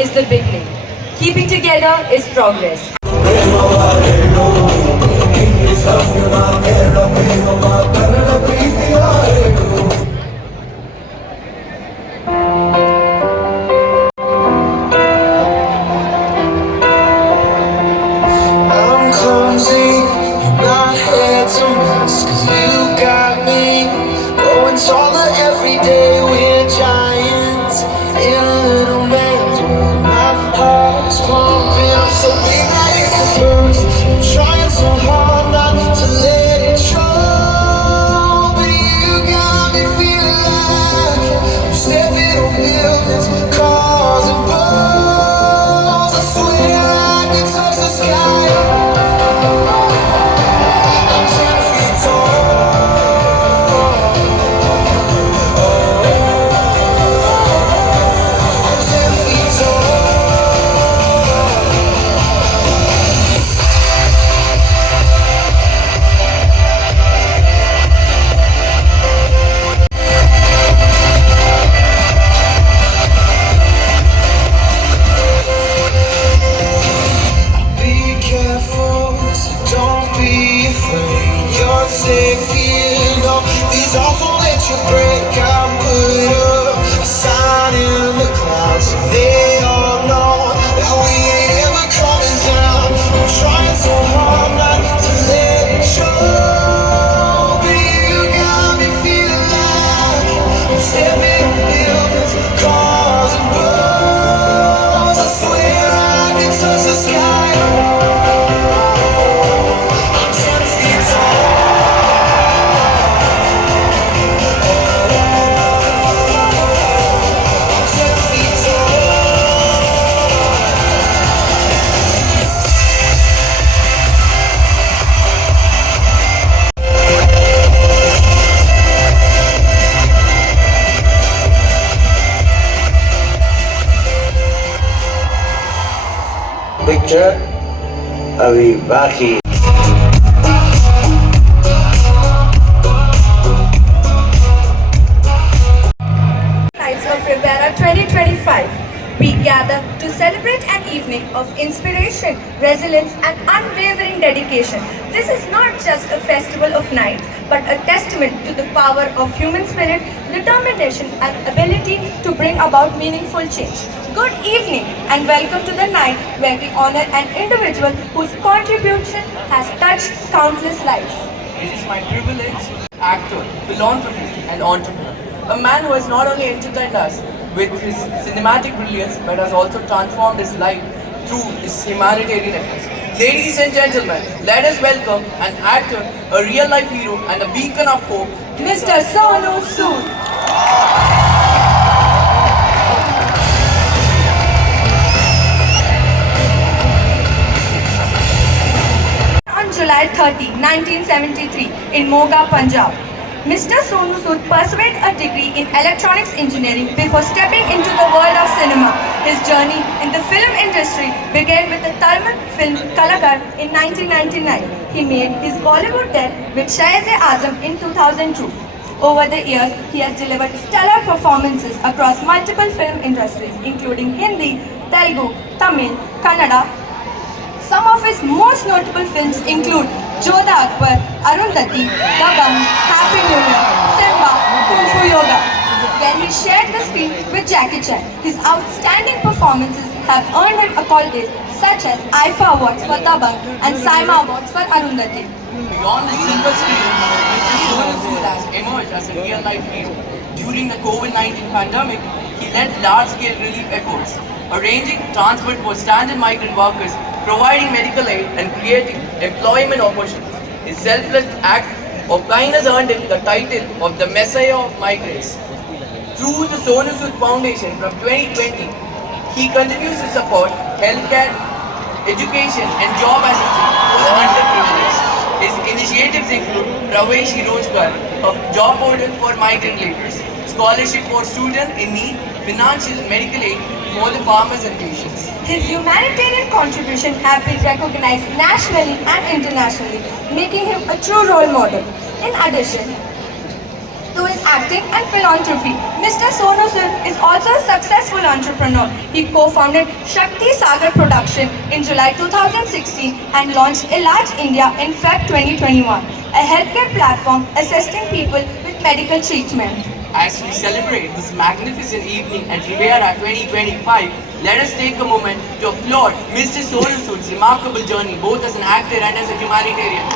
is the beginning. Keeping together is progress. I'm clumsy, you're not here to mess, 'cause you got me going taller every day. We're giants in a little man's world. My heart's pumping, I'm so big that it can burst. I'm trying so hard not to let it show, but you got me feeling like I'm stepping on buildings, cars and balls. I swear I can touch the sky. I'm 10 feet tall. I'm 10 feet tall. Be careful, so don't be afraid. You're safe here. No, these arms won't let you break. I put up a sign in the clouds, so they all know that we ain't ever coming down. I'm trying so hard not to let it show, but you got me feeling like I'm stepping on buildings, cars and balls. I swear I can touch the sky. I'm 10 feet tall. I'm 10 feet tall. Picture अभी बाकी Nights of Rivera 2025, we gather to celebrate an evening of inspiration, resilience, and unwavering dedication. This is not just a festival of nights, but a testament to the power of human spirit, determination, and ability to bring about meaningful change. Good evening, and welcome to the night where we honor an individual whose contribution has touched countless lives. It is my privilege, actor, philanthropist, and entrepreneur. A man who has not only entertained us with his cinematic brilliance but has also transformed his life through his humanitarian efforts. Ladies and gentlemen, let us welcome an actor, a real life hero, and a beacon of hope, Mr. Sonu Sood. On July 30, 1973, in Moga, Punjab, Mr. Sonu Sood pursued a degree in electronics engineering before stepping into the world of cinema. His journey in the film industry began with the Tamil film Kalagar in 1999. He made his Bollywood debut with Shahzad-e-Azam in 2002. Over the years, he has delivered stellar performances across multiple film industries, including Hindi, Telugu, Tamil, Kannada. Some of his most notable films include Jodha Akbar, Arundhati, Dabangg, Happy New Year, Simba, Kung Fu Yoga, where he shared the screen with Jackie Chan. His outstanding performances have earned him accolades such as IFA Awards for Dabangg and Saima Awards for Arundhati. Beyond the silver screen, Mr. Sonu Sood has emerged as a real-life hero. During the COVID-19 pandemic, he led large-scale relief efforts, arranging transport for stranded migrant workers, providing medical aid, and creating employment opportunities. His selfless act of kindness earned him the title of the Messiah of Migrants. Through the Sonu Sood Foundation from 2020, he continues to support healthcare, education, and job assistance for the underprivileged. His initiatives include Pravesh Rojgar, a job portal for migrant laborers, scholarship for students in need, financial and medical aid for the farmers and patients. His humanitarian contributions have been recognized nationally and internationally, making him a true role model. In addition to his acting acting and philanthropy. Mr. Sonu Sood is also a successful entrepreneur. He co-founded Shakti Sagar Production in July 2016 and launched Ilaj India in Feb 2021, a healthcare platform assisting people with medical treatment. As we celebrate this magnificent evening at Riviera 2025, let us take a moment to applaud Mr. Sonu Sood's remarkable journey both as an actor and as a humanitarian.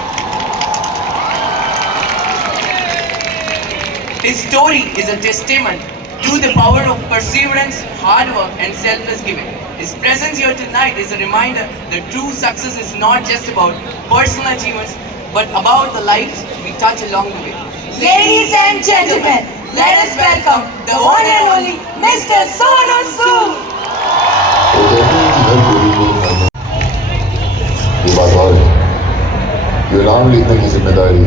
His story is a testament to the power of perseverance, hard work and selfless giving. His presence here tonight is a reminder that true success is not just about personal achievements but about the lives we touch along the way. Ladies and gentlemen, let us welcome the one and only Mr. Sonu Sood. ये बात और है, ये नाम लिखने की जिम्मेदारी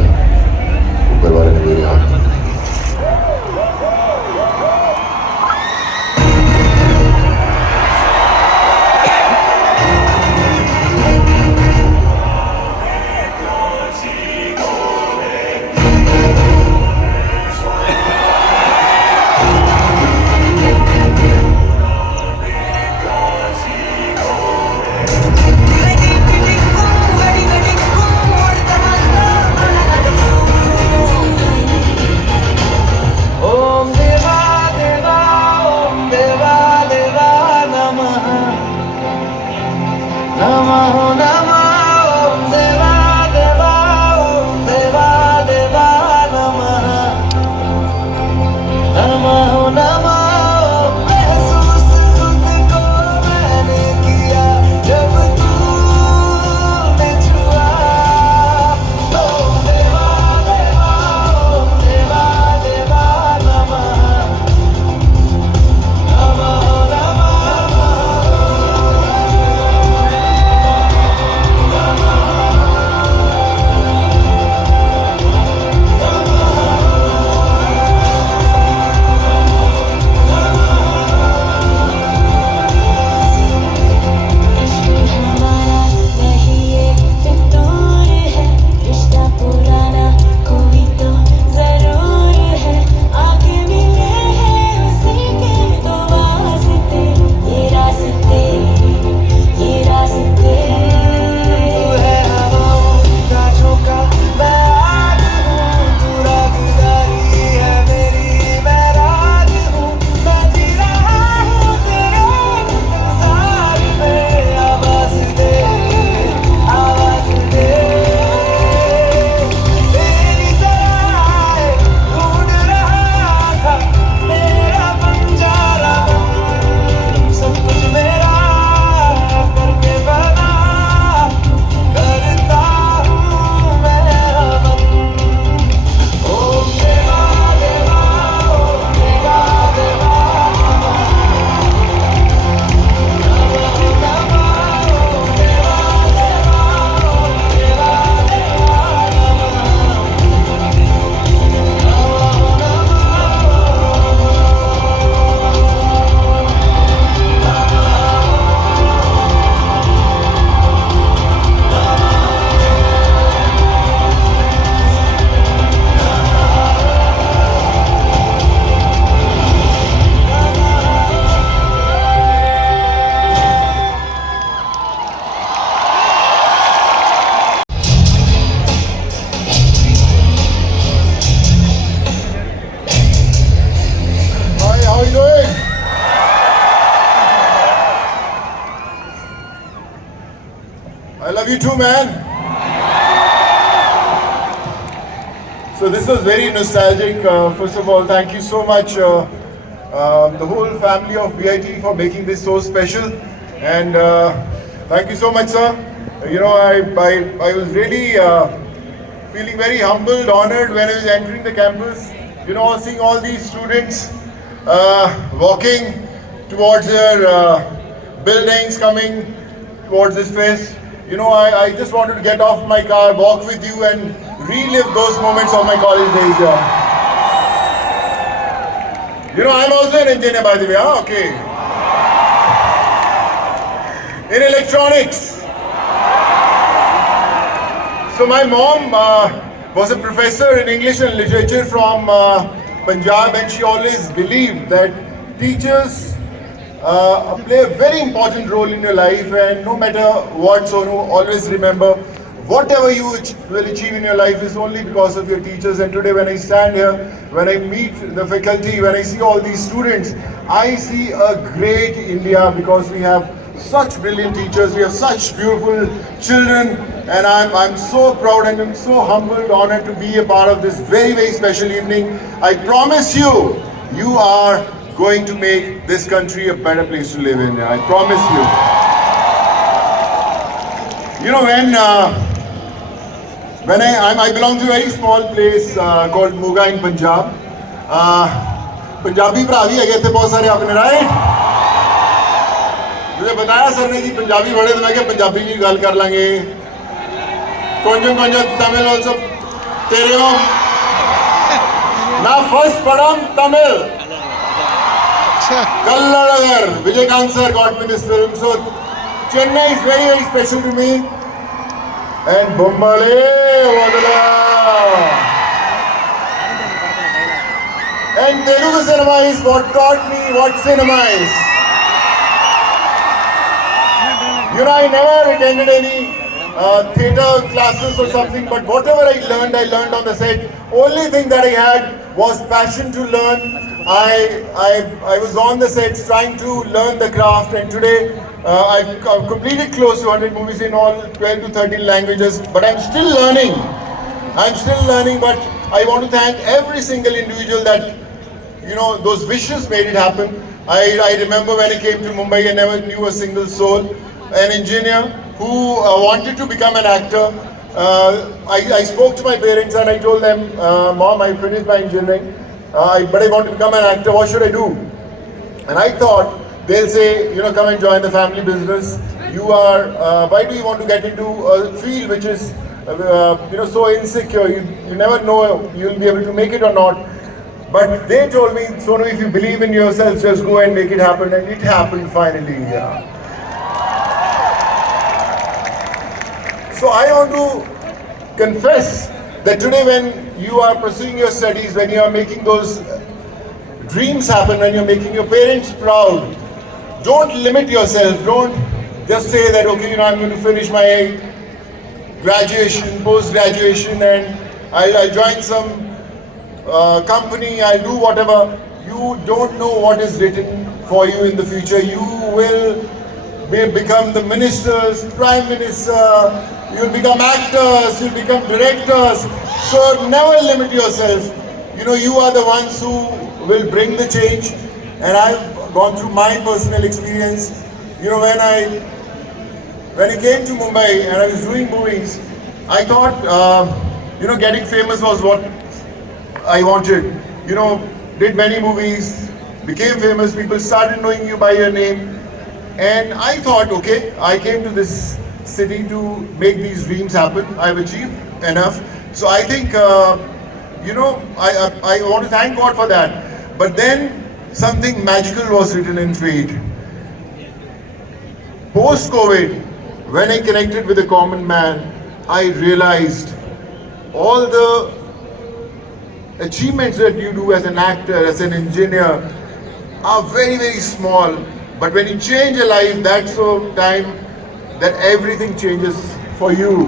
ऊपर वाले ने मेरे हाथ में दी। I love you too, man. So this was very nostalgic. First of all, thank you so much, the whole family of VIT for making this so special. And thank you so much, sir. You know, I was really feeling very humbled, honored when I was entering the campus. You know, seeing all these students walking towards their buildings, coming towards this fest. You know, I just wanted to get off my car, walk with you and relive those moments of my college days here. You know, I'm also an engineer, by the way, huh? Okay. In electronics. So my mom was a professor in English and literature from Punjab, and she always believed that teachers play a very important role in your life, and no matter what, Sonu, always remember whatever you will achieve in your life is only because of your teachers. And today when I stand here, when I meet the faculty, when I see all these students, I see a great India because we have such brilliant teachers, we have such beautiful children, and I'm so proud and I'm so humbled, honored to be a part of this very, very special evening. I promise you, you are going to make this country a better place to live in. I promise you. You know, when I belong to a very small place called Moga in Punjab. Punjabi भरा भी है थे बहुत सारे आपने, right? मुझे बताया sir ने कि पंजाबी बड़े, तो मैं क्या पंजाबी की गल कर लांगे. Konjo Tamil also तेरे हो ना. फर्स्ट पढ़म Tamil Kallalagar. Vijaykanth sir got me this film, so Chennai is very, very special to me. And Bombale Wadala. And Telugu cinema is what taught me what cinema is. You know, I never attended any theatre classes or something, but whatever I learned on the set. Only thing that I had was passion to learn. I was on the sets trying to learn the craft, and today I've completed close to 100 movies in all 12 to 13 languages, but I'm still learning. But I want to thank every single individual that, you know, those wishes made it happen. I remember when I came to Mumbai, I never knew a single soul. An engineer who wanted to become an actor. I spoke to my parents and I told them, Mom, I finished my engineering, but I want to become an actor. What should I do? And I thought they'll say, you know, come and join the family business. Why do you want to get into a field which is, you know, so insecure? You never know you'll be able to make it or not. But they told me, Sonu, if you believe in yourself, just go and make it happen. And it happened finally. Yeah. So I want to confess that today when you are pursuing your studies, when you are making those dreams happen, when you're making your parents proud, don't limit yourself. Don't just say that, okay, you know, I'm going to finish my graduation, post-graduation, and I'll join some company, I'll do whatever. You don't know what is written for you in the future. You will become the ministers, prime minister, you'll become actors, you'll become directors. So never limit yourself. You know, you are the ones who will bring the change. And I've gone through my personal experience. You know, when I came to Mumbai and I was doing movies, I thought, you know, getting famous was what I wanted. You know, did many movies, became famous, people started knowing you by your name. And I thought, okay, I came to this city to make these dreams happen. I've achieved enough. So I think, you know, I want to thank God for that. But then something magical was written in fate. Post-COVID, when I connected with a common man, I realized all the achievements that you do as an actor, as an engineer, are very, very small. But when you change a life, that's the time that everything changes for you.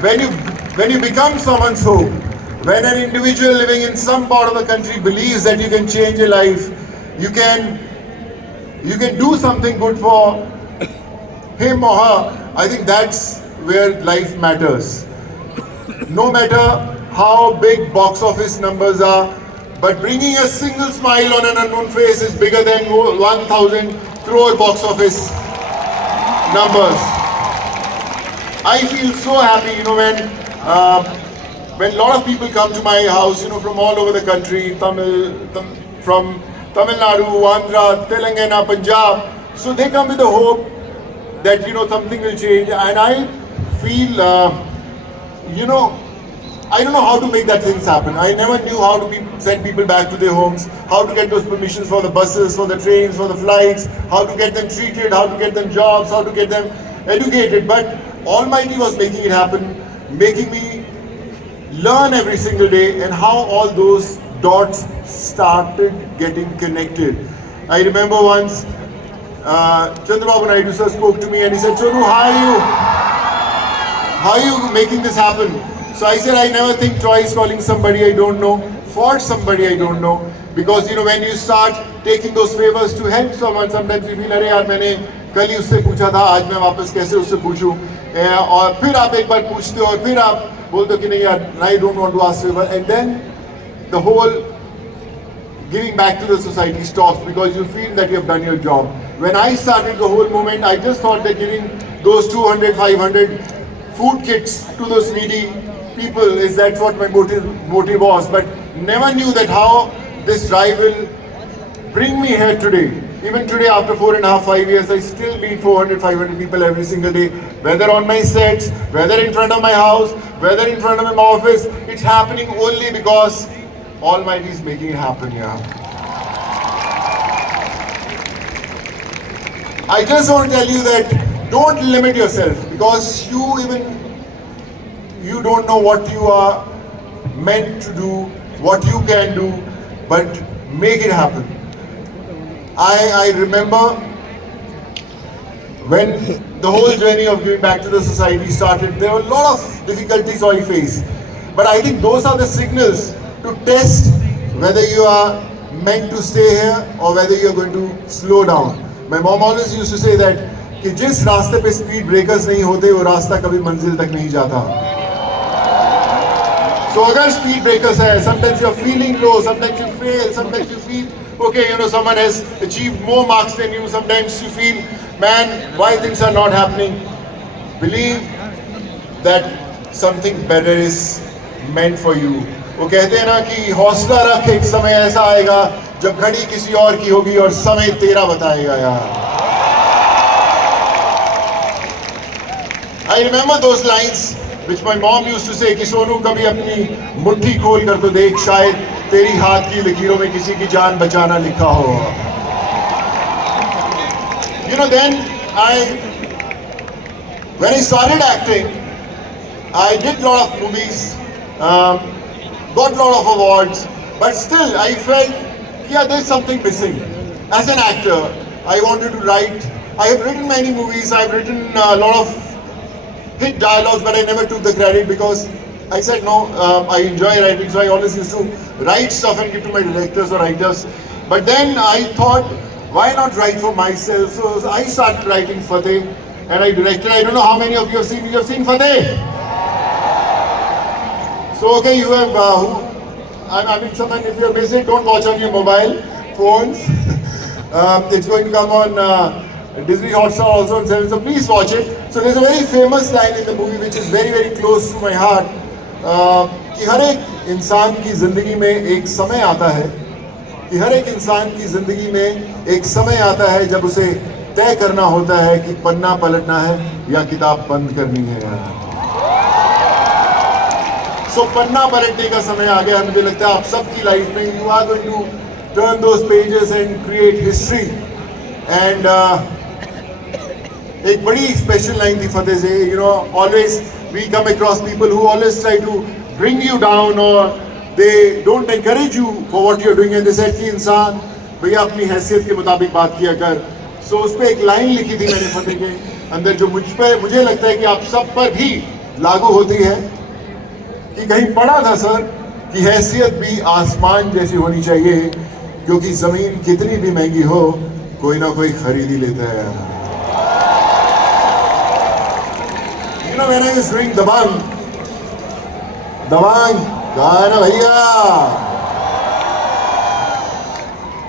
When you become someone's hope, when an individual living in some part of the country believes that you can change a life, you can do something good for him or her, I think that's where life matters. No matter how big box office numbers are, but bringing a single smile on an unknown face is bigger than 1,000 crore box office numbers. I feel so happy, you know, when a lot of people come to my house, you know, from all over the country, from Tamil Nadu, Andhra, Telangana, Punjab. So they come with the hope that, you know, something will change. And I feel, you know, I don't know how to make that things happen. I never knew how to send people back to their homes, how to get those permissions for the buses, for the trains, for the flights, how to get them treated, how to get them jobs, how to get them educated. But Almighty was making it happen, making me learn every single day, and how all those dots started getting connected. I remember once Chandrababu Naidu sir spoke to me and he said, Sonu, how are you making this happen? So I said, I never think twice calling somebody I don't know for somebody I don't know. Because when you start taking those favors to help someone, sometimes you feel, अरे यार मैंने कल ही उससे पूछा था, आज मैं वापस कैसे उससे पूछूं? और फिर आप एक बार पूछते हो और फिर आप बोलते हो कि नहीं यार, I don't want to ask favor, and then the whole giving back to the society stops because you feel that you have done your job. When I started the whole movement, I just thought that giving those 200, 500 food kits to those needy people is that's what my motive was, but never knew that how this drive will bring me here today. Even today, after 4.5, 5 years, I still meet 400, 500 people every single day, whether on my sets, whether in front of my house, whether in front of my office. It's happening only because Almighty is making it happen here. I just want to tell you that don't limit yourself because you don't know what you are meant to do, what you can do, but make it happen. I remember when the whole journey of giving back to the society started, there were a lot of difficulties I faced. But I think those are the signals to test whether you are meant to stay here or whether you are going to slow down. My mom always used to say that कि जिस रास्ते पे speed breakers नहीं होते वो रास्ता कभी मंजिल तक नहीं जाता. So अगर स्पीड ब्रेकर्स है, sometimes you are feeling low, sometimes you fail, sometimes you feel okay, someone has achieved more marks than you, sometimes you feel, man, why things are not happening? Believe that something better is meant for you. वो कहते हैं ना कि हौसला रख, एक समय ऐसा आएगा जब घड़ी किसी और की होगी और समय तेरा बताएगा यार. I remember those lines which my mom used to say कि सोनू कभी अपनी मुट्ठी खोल कर तो देख, शायद तेरी हाथ की लकीरों में किसी की जान बचाना लिखा हो. Then when I started acting, I did a lot of movies, got a lot of awards, but still I felt, yeah, there's something missing. As an actor, I wanted to write. I have written many movies, I've written a lot of hit dialogues, but I never took the credit because I said no, I enjoy writing, so I always used to write stuff and give to my directors or writers. But then I thought, why not write for myself? So I started writing Fateh and I directed. I don't know how many of you have seen Fateh? So okay, you have, I mean, someone, if you miss it, don't watch on your mobile phones. It's going to come on Disney Hotstar also on 7, so please watch it. So there's a very famous line in the movie which is very, very close to my heart. कि हर एक इंसान की ज़िंदगी में एक समय आता है, कि हर एक इंसान की ज़िंदगी में एक समय आता है जब उसे तय करना होता है कि पन्ना पलटना है या किताब बंद करनी है. So पन्ना पलटने का समय आ गया. मुझे लगता है आप सबकी लाइफ में you are going to turn those pages and create history. And एक बड़ी स्पेशल लाइन थी फतेह से. Always we come across people who always try to bring you down or they don't encourage you for what you're doing, and they said कि इंसान भैया अपनी हैसियत के मुताबिक बात किया कर. So उस पर एक लाइन लिखी थी मैंने फतेह के अंदर जो मुझे लगता है कि आप सब पर भी लागू होती है कि कहीं पढ़ा था सर कि हैसियत भी आसमान जैसी होनी चाहिए क्योंकि ज़मीन कितनी भी महंगी हो कोई ना कोई खरीद ही लेता है. When I was doing Dabang कहा ना भैया.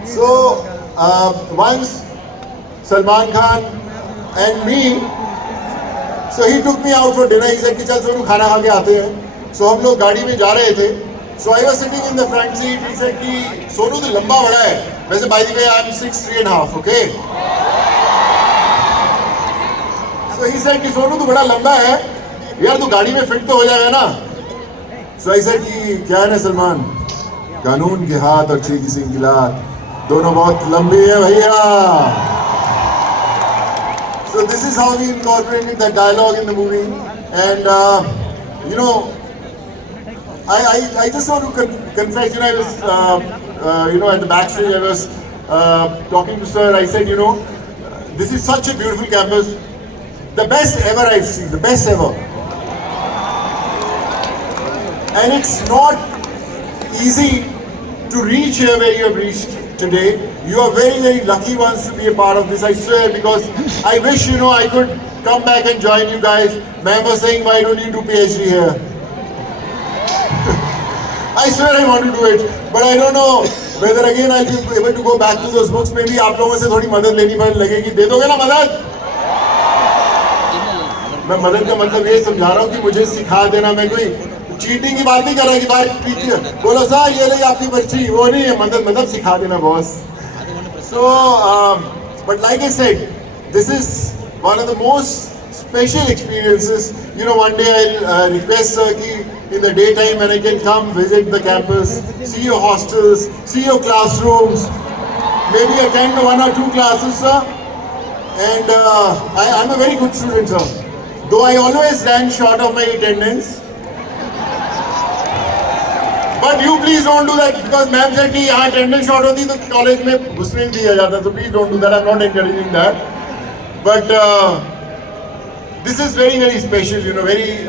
So once Salman Khan and me, so he took me out for dinner. He said कि चल सोनू खाना खा के आते हैं. So हम लोग गाड़ी में जा रहे थे. So I was sitting in the front seat. He said कि सोनू तो लंबा बड़ा है. वैसे by the way I am 6'3.5", okay? So he said कि सोनू तो बड़ा लंबा है यार, तू गाड़ी में फिट तो हो जाएगा ना. So I said कि क्या है ना सलमान, कानून के हाथ और चीकी सिंह की लात दोनों बहुत लंबी है भैया. So this is how we incorporated that dialogue in the movie. And I just want to confess, I was, at the backstage, I was talking to sir. I said, this is such a beautiful campus. The best ever I've seen, the best ever. And it's not easy to reach here where you have reached today. You are very, very lucky ones to be a part of this, I swear, because I wish, I could come back and join you guys. Ma'am was saying, why don't you do PhD here? I swear I want to do it, but I don't know whether again I'll be able to go back to those books. Maybe आप लोगों से थोड़ी मदद लेनी लगेगी. दे दोगे ना मदद? मैं मदद का मतलब ये समझा रहा हूँ कि मुझे सिखा देना. मैं कोई चीटिंग की बात नहीं कर रहा कि भाई बोलो सर ये ले आपकी पर्ची. वो नहीं है मदद, मतलब सिखा देना boss. So, but like I said, this is one of the most special experiences. One day I'll request sir ki in the daytime when I can come visit the campus, see your hostels, see your classrooms, maybe attend one or two classes, sir. And I'm a very good student, sir. Though I always ran short of my attendance. But you please don't do that because ma'am said कि यहाँ attendance short होती तो college में घुसने नहीं दिया जाता. So please don't do that. I'm not encouraging that. But this is very, very special. Very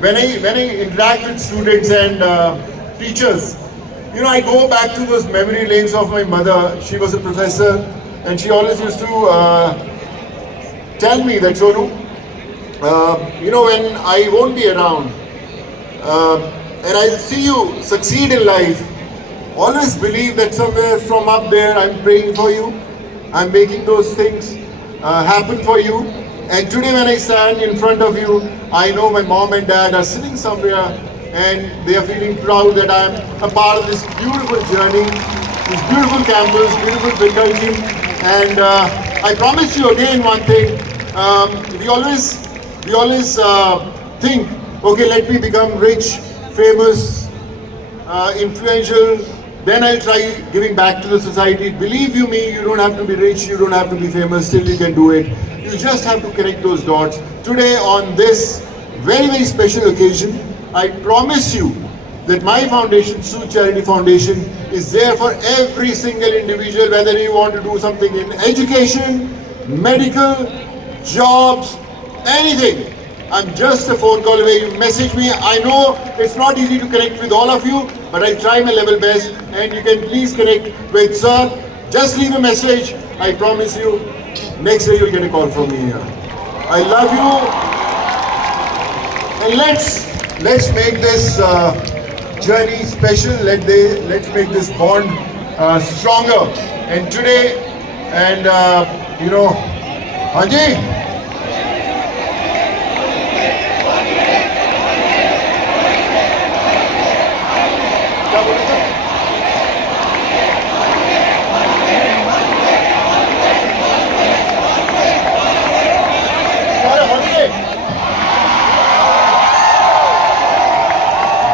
when I interact with students and teachers, I go back to those memory lanes of my mother. She was a professor, and she always used to tell me that Sonu, when I won't be around, and I'll see you succeed in life, always believe that somewhere from up there I'm praying for you. I'm making those things happen for you. And today when I stand in front of you, I know my mom and dad are sitting somewhere and they are feeling proud that I'm a part of this beautiful journey, this beautiful campus, beautiful faculty. And I promise you again one thing, we always think, okay, let me become rich, famous, influential, then I'll try giving back to the society. Believe you me, you don't have to be rich, you don't have to be famous, still you can do it. You just have to connect those dots. Today on this very, very special occasion, I promise you that my foundation, Sood Charity Foundation, is there for every single individual, whether you want to do something in education, medical, jobs, anything. I'm just a phone call away. You message me. I know it's not easy to connect with all of you, but I'll try my level best. And you can please connect with sir. Just leave a message. I promise you, next day you'll get a call from me here. I love you. And let's make this journey special. Let's make this bond stronger. And today, and Hanji.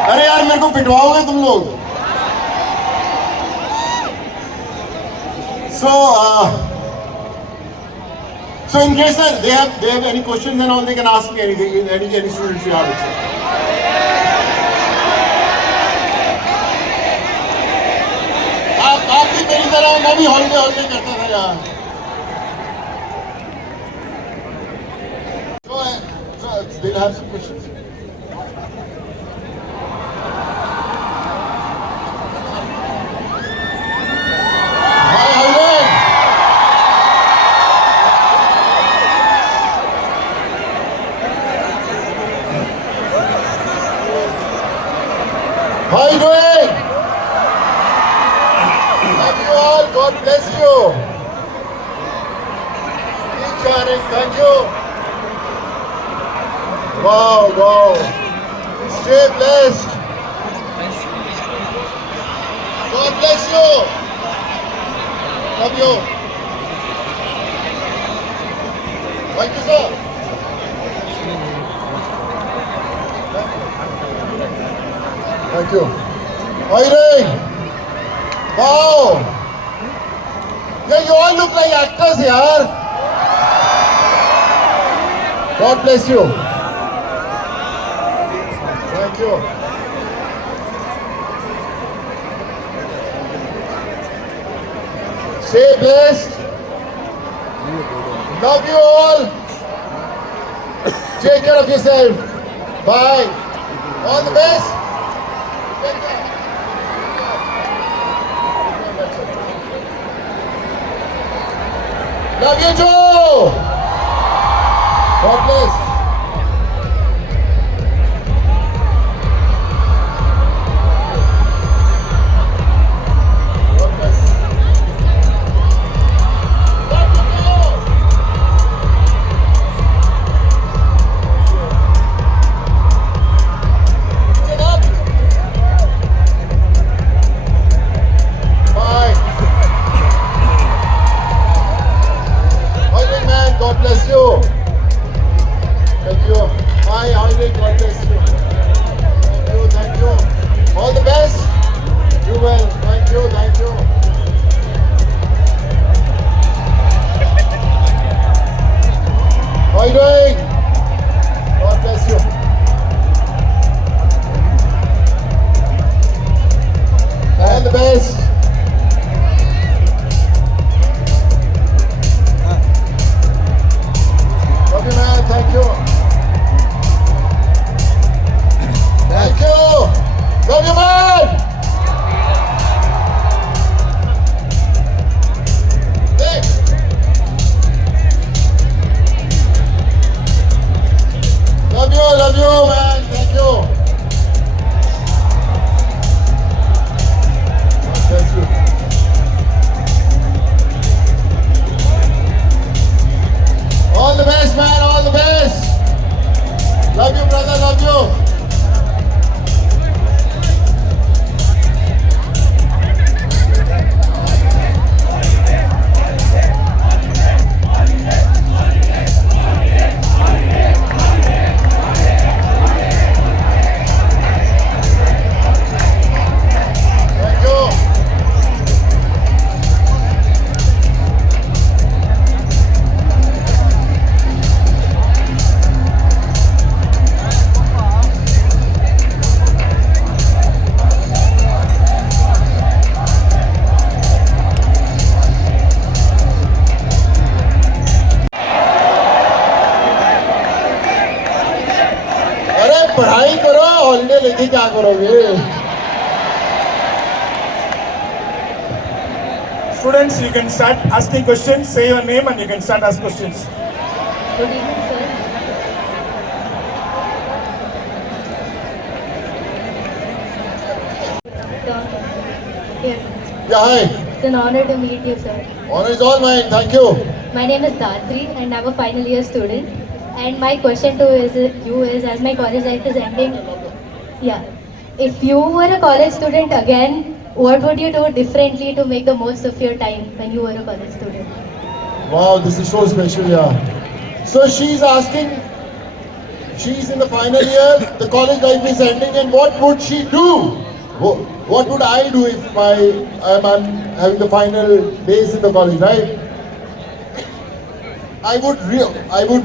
अरे यार मेरे को पिटवाओगे तुम लोग. So in case they have any questions and all, they can ask me anything. Any students you have it. आप भी मेरी तरह, मैं भी हॉलीडे करता था यार. So they'll have some questions. How are you doing? Love you all. God bless you. Keep shining. Thank you. Wow. Stay blessed. God bless you. Love you. Thank you, sir. Thank you. How are you doing? Wow! Yeah, you all look like actors here. God bless you. you. Stay blessed. Love you all. Take care of yourself. Bye. All the best. Take care. Love you too. God bless. God bless. Love you too. Sit up. Bye. Heinrich, man, God bless you. Thank you. Hi, Heinrich, God bless you. Thank you, thank you. All the best. Do well. Thank you, thank you. How are you doing? God bless you. All the best. Love you, man. Thank you. Thank you. Love you, man. Hey. Love you, man. Thank you. God bless you. All the best, man. All the best. Love you, brother. Love you. Thank you. अरे पढ़ाई करो, holiday लेके क्या करोगे? Students, you can start asking questions. Say your name and you can start asking questions. Good evening, sir. Here. Yeah, hi. It's an honor to meet you, sir. Honor is all mine. Thank you. My name is Dhatri and I'm a final year student. And my question to you is, as my college life is ending, yeah, if you were a college student again, what would you do differently to make the most of your time when you were a college student? Wow, this is so special, yeah. So she's asking, she's in the final year, the college life is ending, and what would she do? What would I do if I'm having the final days in the college, right? I would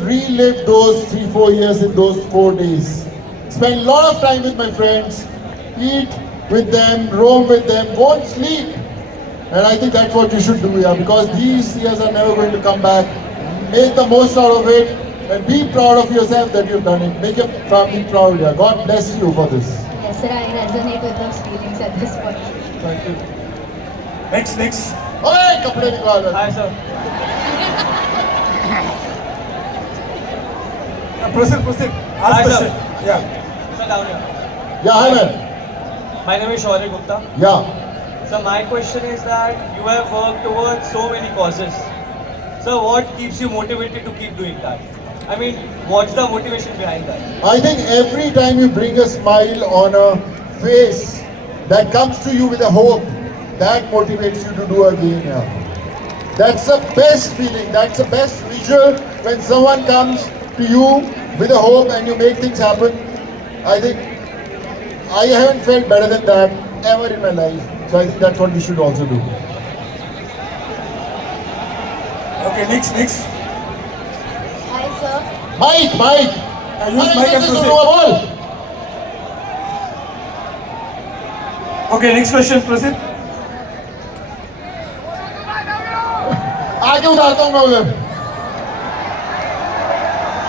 relive those 3-4 years in those 4 days. Spend a lot of time with my friends, eat with them, roam with them, won't sleep. And I think that's what you should do, yeah, because these years are never going to come back. Make the most out of it and be proud of yourself that you've done it. Make your family proud, yeah. God bless you for this. Yes, sir, I resonate with those feelings at this point. Thank you. Next. Hey, kapde nikal. Hi, sir. Proceed. Ask Hi, question. sir. Yeah. Sir, down here. Yeah, hi man. My name is Shaurya Gupta. Yeah. So my question is that you have worked towards so many causes. So what keeps you motivated to keep doing that? I mean, what's the motivation behind that? I think every time you bring a smile on a face that comes to you with a hope, that motivates you to do again. Yeah. That's the best feeling. That's the best visual when someone comes to you with a hope and you make things happen. I think I haven't felt better than that ever in my life. So I think that's what we should also do. Okay, next. Hi, sir. Mike. Use mic and This is proceed. Sonoma Ball. Okay, next question, proceed. आगे उतारता हूँ मैं उधर.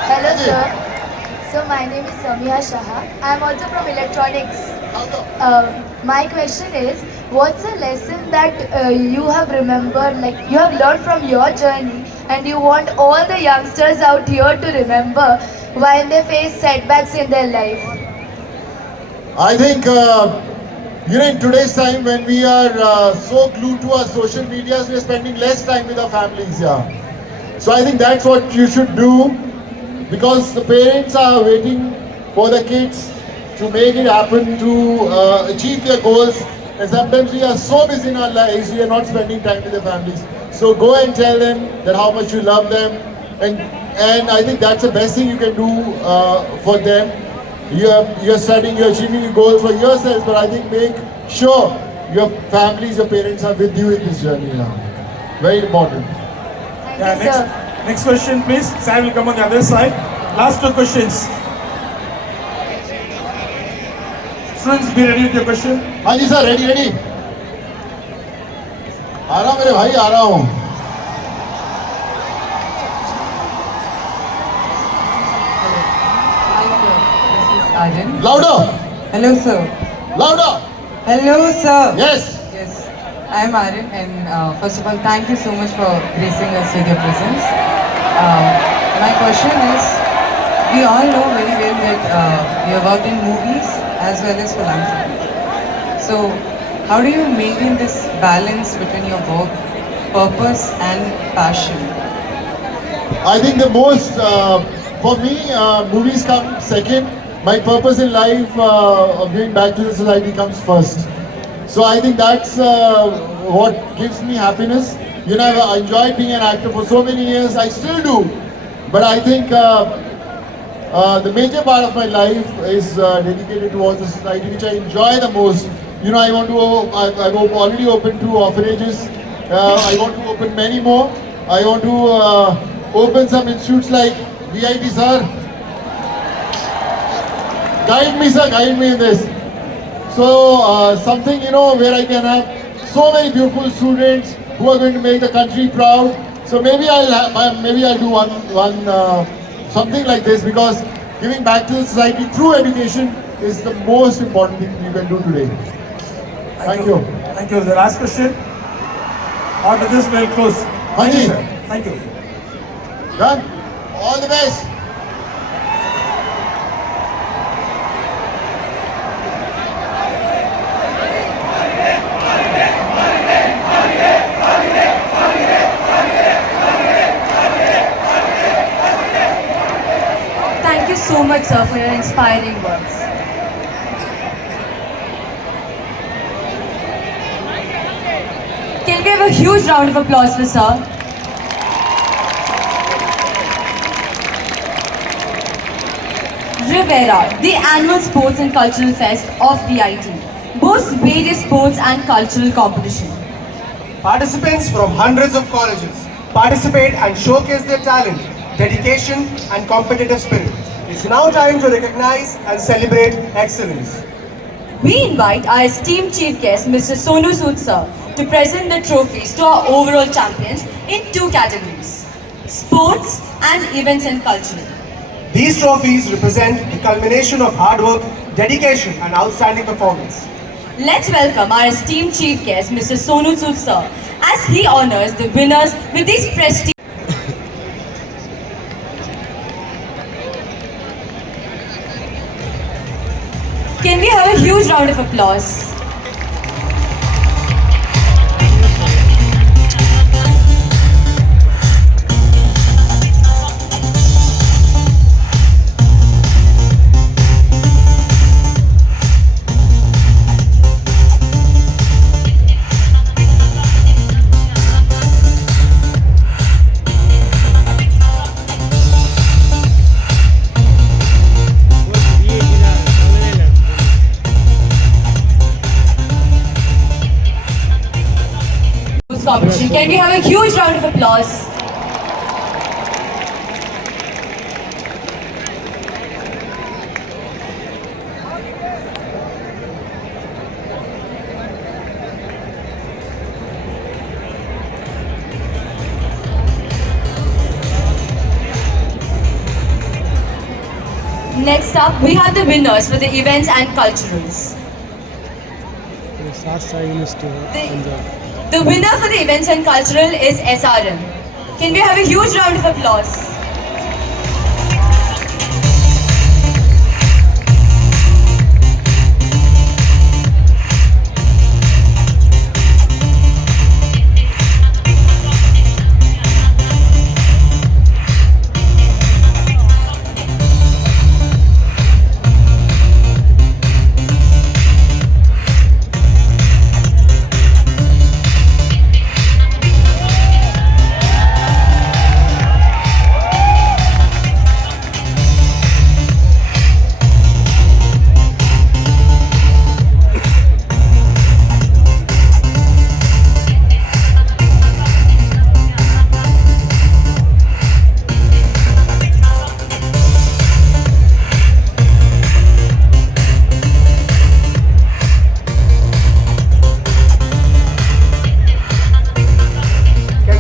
Hello sir. So my name is Samia Shah. I am also from electronics. My question is, what's a lesson that you have remembered, like you have learned from your journey, and you want all the youngsters out here to remember while they face setbacks in their life? I think, in today's time when we are so glued to our social medias, we are spending less time with our families, yeah. So I think that's what you should do, because the parents are waiting for the kids to make it happen, to achieve their goals. And sometimes we are so busy in our lives, we are not spending time with their families. So go and tell them that how much you love them. And I think that's the best thing you can do for them. You're studying, you're achieving your goals for yourselves, but I think make sure your families, your parents are with you in this journey now. Very important. Thank Yeah, you sir. next question, please. Sai will come on the other side. Last two questions. Students, be ready with your question. हाँ जी sir, ready ready. आ रहा हूँ मेरे भाई, आ रहा हूँ. Hi sir, this is Aryan. Louder, Hello sir. louder. Hello sir. Yes. Yes, I am Aryan, and first of all, thank you so much for gracing us with your presence. My question is, we all know very well that you have worked in movies as well as philanthropy. So, how do you maintain this balance between your work, purpose, and passion? I think the most, for me, movies come second. My purpose in life of giving back to the society comes first. So I think that's what gives me happiness. I enjoyed being an actor for so many years. I still do. But I think the major part of my life is dedicated towards the society, which I enjoy the most. I've already opened 2 orphanages. I want to open many more. I want to open some institutes like VIT, sir. Guide me, sir, guide me in this. So, something, where I can have so many beautiful students who are going to make the country proud. So maybe I'll do one something like this, because giving back to the society through education is the most important thing you can do today. Thank you. Thank you. The last question. After this, we'll close. Thank you, sir. Thank you. Done. All the best. Thank you so much, sir, for your inspiring words. Can we have a huge round of applause for sir? Rivera, the annual sports and cultural fest of VIT, boasts various sports and cultural competitions. Participants from hundreds of colleges participate and showcase their talent, dedication, and competitive spirit. It's now time to recognize and celebrate excellence. We invite our esteemed chief guest, Mr. Sonu Sood sir, to present the trophies to our overall champions in 2 categories: sports and events and cultural. These trophies represent the culmination of hard work, dedication, and outstanding performance. Let's welcome our esteemed chief guest, Mr. Sonu Sood sir, as he honors the winners with these prestigious. Can we have a huge round of applause? Competition. Can we have a huge round of applause? up, we have the winners for the events and culturals. The winner for the events and cultural is SRM. Can we have a huge round of applause?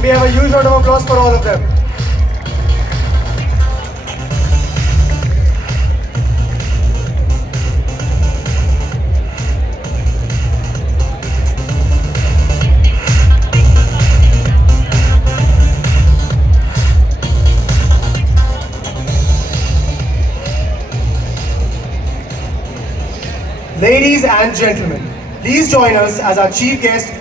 We have a huge round of applause for all of them. Ladies and gentlemen, please join us as our chief guest.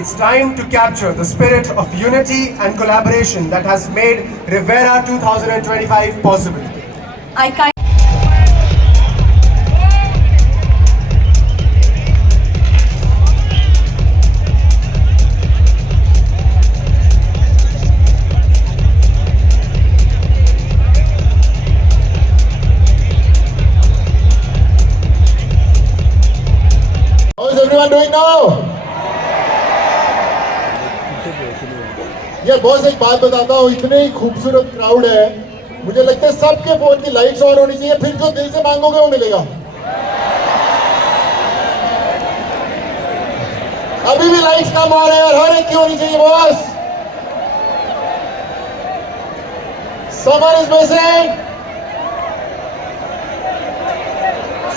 It's time to capture the spirit of unity and collaboration that has made Rivera 2025 possible. I can't. How is everyone doing now? ये boss एक बात बताता हूँ, इतने ही खूबसूरत crowd है, मुझे लगता है सबके फोन की लाइट्स ऑन होनी चाहिए, फिर जो दिल से मांगोगे वो मिलेगा। अभी भी लाइट्स कम ऑन है और हर एक की होनी चाहिए बॉस। समर इज मिसिंग,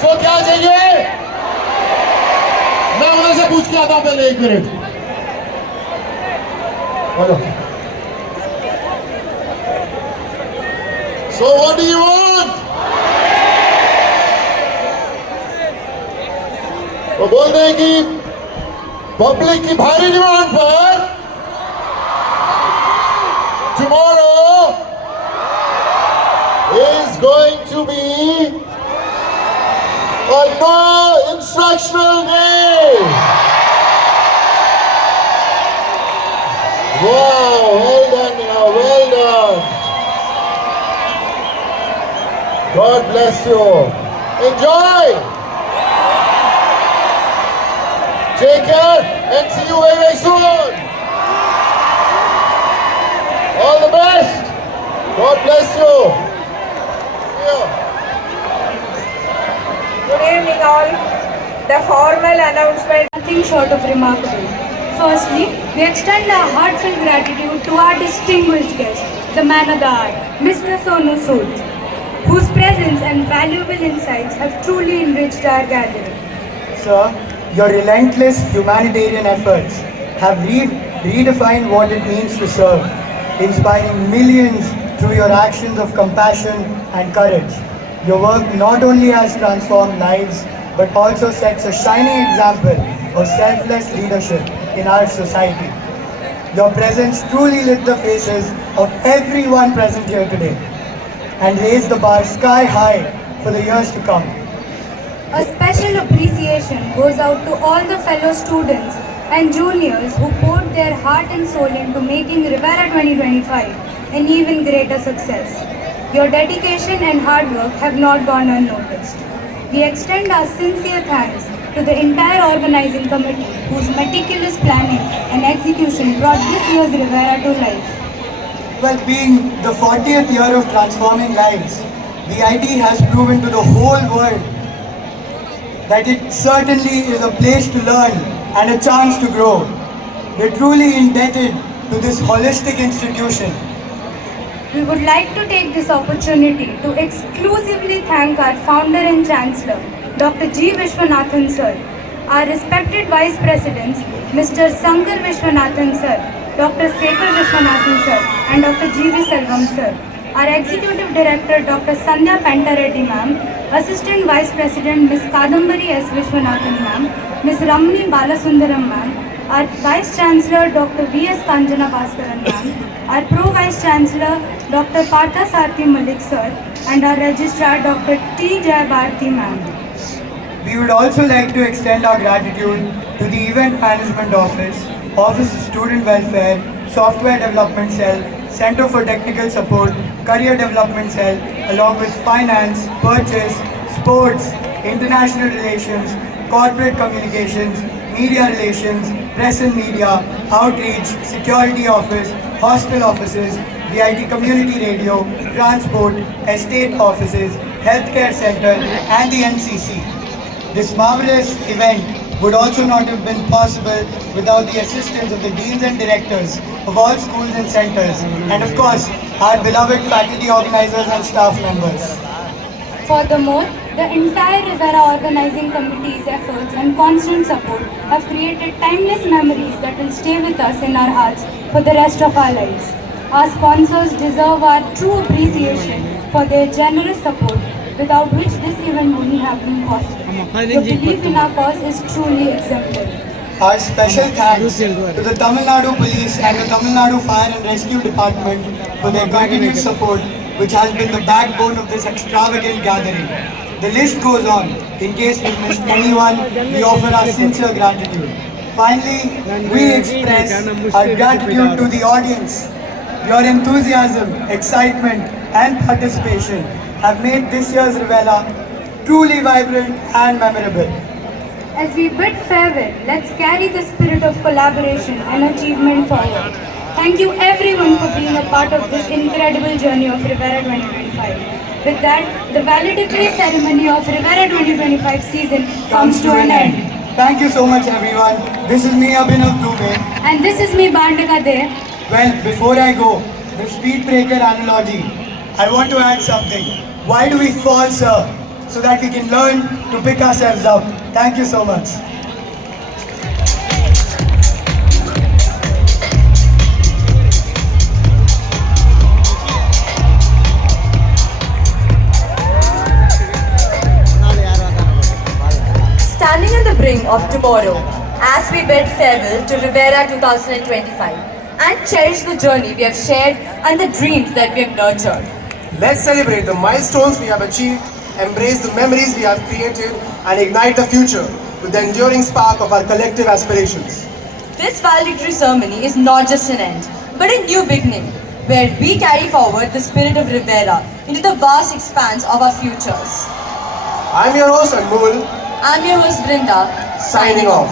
सो क्या चाहिए? मैं उन्हें से पूछ के आता हूँ, पहले 1 minute. So what do you want? वो बोल रहे हैं कि पब्लिक की भारी डिमांड पर tomorrow is going to be a no instructional day. Wow, well done, well done. God bless you. Enjoy. Take care and see you very, very soon. All the best. God bless you. Yeah. Good evening all. The formal announcement. Nothing short of remarkable. Firstly, we extend our heartfelt gratitude to our distinguished guest, the man of the hour, Mr. Sonu Sood, whose presence and valuable insights have truly enriched our gathering. Sir, your relentless humanitarian efforts have redefined what it means to serve, inspiring millions through your actions of compassion and courage. Your work not only has transformed lives, but also sets a shining example of selfless leadership in our society. Your presence truly lit the faces of everyone present here today and raised the bar sky high for the years to come. A special appreciation goes out to all the fellow students and juniors who poured put their heart and soul into making Rivera 2025 an even greater success. Your dedication and hard work have not gone unnoticed. We extend our sincere thanks to the entire organizing committee whose meticulous planning and execution brought this year's Rivera to life. Well, being the 40th year of transforming lives, VIT has proven to the whole world that it certainly is a place to learn and a chance to grow. We're truly indebted to this holistic institution. We would like to take this opportunity to exclusively thank our founder and chancellor, Dr. G. Vishwanathan sir, our respected vice presidents, Mr. Sankar Vishwanathan sir, Dr. Sekhar Vishwanathan sir, and Dr. G. V. Selvam sir, our executive director, Dr. Sandhya Pantareddy ma'am, assistant vice president, Ms. Kadambari S. Vishwanathan ma'am, Ms. Ramani Balasundaram ma'am, our vice chancellor, Dr. V. S. Kanjana Bhaskaran ma'am, our pro-vice chancellor, Dr. Partha Sarthi Malik sir, and our registrar, Dr. T. Jai Bharti ma'am. We would also like to extend our gratitude to the Event Management Office, Office of Student Welfare, Software Development Cell, Center for Technical Support, Career Development Cell, along with Finance, Purchase, Sports, International Relations, Corporate Communications, Media Relations, Press and Media, Outreach, Security Office, Hostel Offices, VIT Community Radio, Transport, Estate Offices, Healthcare Center, and the NCC. This marvelous event would also not have been possible without the assistance of the deans and directors of all schools and centers, and of course, our beloved faculty organizers and staff members. Furthermore, the entire Rivera organizing committee's efforts and constant support have created timeless memories that will stay with us in our hearts for the rest of our lives. Our sponsors deserve our true appreciation for their generous support, without which this event wouldn't have been possible. Your belief in our cause is truly exemplary. Our special thanks to the Tamil Nadu Police and the Tamil Nadu Fire and Rescue Department for their continued support, which has been the backbone of this extravagant gathering. The list goes on. In case we missed anyone, we offer our sincere gratitude. Finally, we express our gratitude to the audience. Your enthusiasm, excitement, and participation have made this year's Rivera truly vibrant and memorable. As we bid farewell, let's carry the spirit of collaboration and achievement forward. Thank you everyone for being a part of this incredible journey of Rivera 2025. With that, the valedictory ceremony of Rivera 2025 season comes to an end. Thank you so much everyone. This is me Abhinav Dubey. And this is me Bandaka De. Well, before I go, the speed breaker analogy, I want to add something. Why do we fall, sir? So that we can learn to pick ourselves up. Thank you so much. Standing on the brink of tomorrow, as we bid farewell to Rivera 2025 and cherish the journey we have shared and the dreams that we have nurtured. Let's celebrate the milestones we have achieved, embrace the memories we have created, and ignite the future with the enduring spark of our collective aspirations. This valedictory ceremony is not just an end, but a new beginning, where we carry forward the spirit of Rivera into the vast expanse of our futures. I'm your host Anmol. I'm your host Brinda, Signing off.